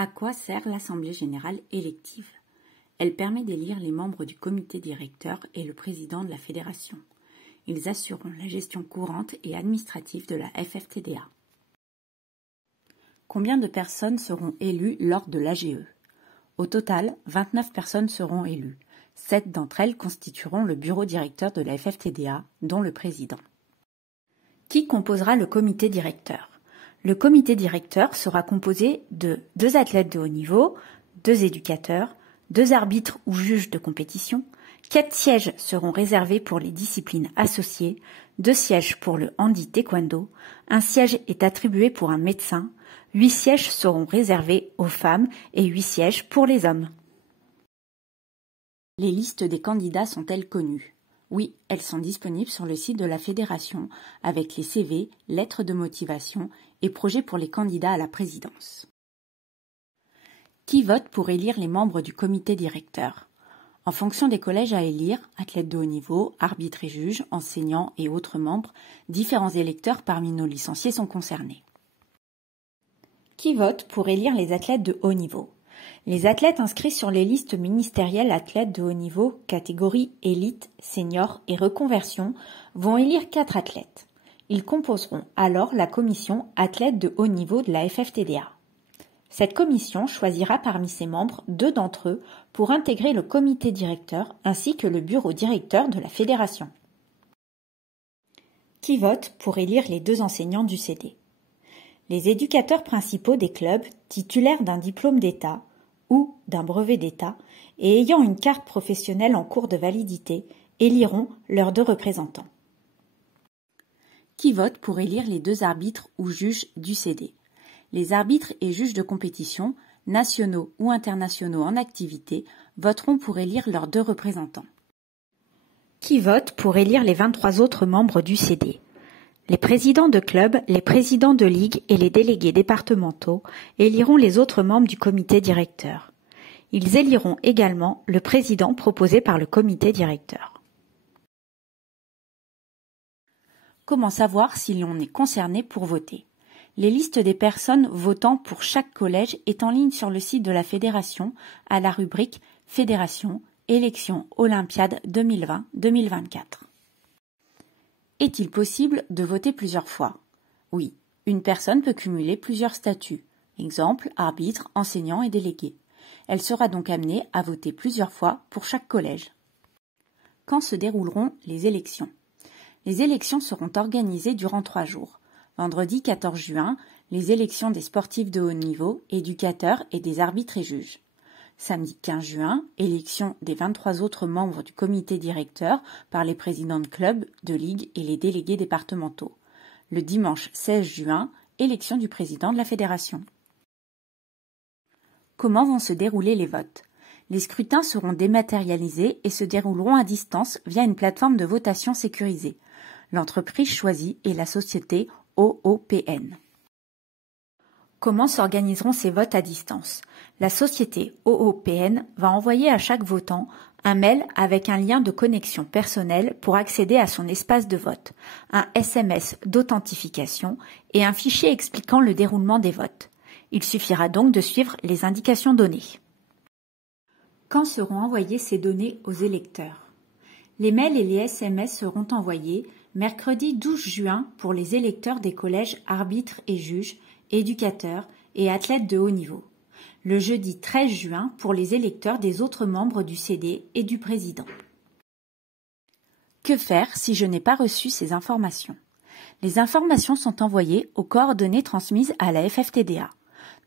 À quoi sert l'Assemblée générale élective? Elle permet d'élire les membres du comité directeur et le président de la fédération. Ils assureront la gestion courante et administrative de la FFTDA. Combien de personnes seront élues lors de l'AGE? Au total, 29 personnes seront élues. 7 d'entre elles constitueront le bureau directeur de la FFTDA, dont le président. Qui composera le comité directeur? Le comité directeur sera composé de 2 athlètes de haut niveau, 2 éducateurs, 2 arbitres ou juges de compétition, 4 sièges seront réservés pour les disciplines associées, 2 sièges pour le handi taekwondo, 1 siège est attribué pour un médecin, 8 sièges seront réservés aux femmes et 8 sièges pour les hommes. Les listes des candidats sont-elles connues? Oui, elles sont disponibles sur le site de la fédération avec les CV, lettres de motivation et projets pour les candidats à la présidence. Qui vote pour élire les membres du comité directeur? En fonction des collèges à élire, athlètes de haut niveau, arbitres et juges, enseignants et autres membres, différents électeurs parmi nos licenciés sont concernés. Qui vote pour élire les athlètes de haut niveau? Les athlètes inscrits sur les listes ministérielles athlètes de haut niveau, catégorie élite, senior et reconversion, vont élire 4 athlètes. Ils composeront alors la commission athlètes de haut niveau de la FFTDA. Cette commission choisira parmi ses membres 2 d'entre eux pour intégrer le comité directeur ainsi que le bureau directeur de la fédération. Qui vote pour élire les 2 enseignants du CD? Les éducateurs principaux des clubs titulaires d'un diplôme d'État ou d'un brevet d'État et ayant une carte professionnelle en cours de validité éliront leurs 2 représentants. Qui vote pour élire les 2 arbitres ou juges du CD? Les arbitres et juges de compétition, nationaux ou internationaux en activité, voteront pour élire leurs 2 représentants. Qui vote pour élire les 23 autres membres du CD? Les présidents de club, les présidents de ligue et les délégués départementaux éliront les autres membres du comité directeur. Ils éliront également le président proposé par le comité directeur. Comment savoir si l'on est concerné pour voter? Les listes des personnes votant pour chaque collège est en ligne sur le site de la fédération à la rubrique Fédération, élections Olympiade 2020-2024. Est-il possible de voter plusieurs fois? Oui, une personne peut cumuler plusieurs statuts, exemple arbitre, enseignant et délégué. Elle sera donc amenée à voter plusieurs fois pour chaque collège. Quand se dérouleront les élections? Les élections seront organisées durant 3 jours. Vendredi 14 juin, les élections des sportifs de haut niveau, éducateurs et des arbitres et juges. Samedi 15 juin, élection des 23 autres membres du comité directeur par les présidents de clubs, de ligues et les délégués départementaux. Le dimanche 16 juin, élection du président de la fédération. Comment vont se dérouler les votes? Les scrutins seront dématérialisés et se dérouleront à distance via une plateforme de votation sécurisée. L'entreprise choisie est la société OOPN. Comment s'organiseront ces votes à distance? La société OOPN va envoyer à chaque votant un mail avec un lien de connexion personnelle pour accéder à son espace de vote, un SMS d'authentification et un fichier expliquant le déroulement des votes. Il suffira donc de suivre les indications données. Quand seront envoyées ces données aux électeurs? Les mails et les SMS seront envoyés mercredi 12 juin pour les électeurs des collèges arbitres et juges, éducateurs et athlètes de haut niveau. Le jeudi 13 juin pour les électeurs des autres membres du CD et du président. Que faire si je n'ai pas reçu ces informations? Les informations sont envoyées aux coordonnées transmises à la FFTDA.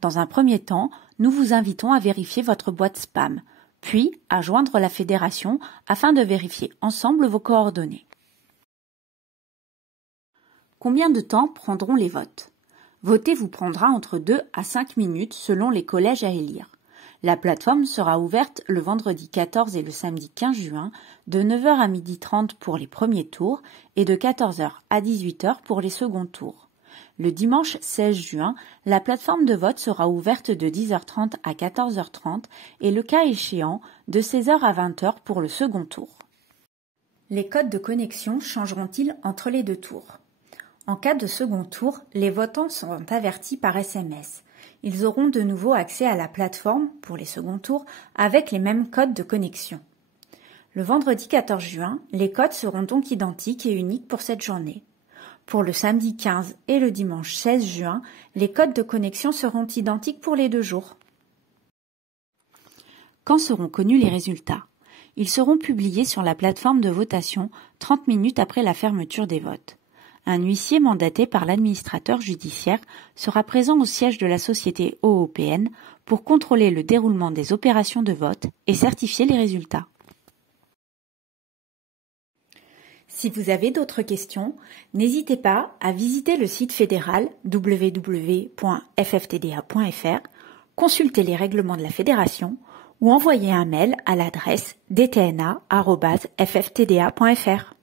Dans un premier temps, nous vous invitons à vérifier votre boîte spam, puis à joindre la fédération afin de vérifier ensemble vos coordonnées. Combien de temps prendront les votes? Voter vous prendra entre 2 à 5 minutes selon les collèges à élire. La plateforme sera ouverte le vendredi 14 et le samedi 15 juin de 9h à 12h30 pour les premiers tours et de 14h à 18h pour les seconds tours. Le dimanche 16 juin, la plateforme de vote sera ouverte de 10h30 à 14h30 et le cas échéant de 16h à 20h pour le second tour. Les codes de connexion changeront-ils entre les 2 tours? En cas de second tour, les votants seront avertis par SMS. Ils auront de nouveau accès à la plateforme pour les seconds tours avec les mêmes codes de connexion. Le vendredi 14 juin, les codes seront donc identiques et uniques pour cette journée. Pour le samedi 15 et le dimanche 16 juin, les codes de connexion seront identiques pour les 2 jours. Quand seront connus les résultats? Ils seront publiés sur la plateforme de votation 30 minutes après la fermeture des votes. Un huissier mandaté par l'administrateur judiciaire sera présent au siège de la société OOPN pour contrôler le déroulement des opérations de vote et certifier les résultats. Si vous avez d'autres questions, n'hésitez pas à visiter le site fédéral www.fftda.fr, consulter les règlements de la fédération ou envoyer un mail à l'adresse dtna@fftda.fr.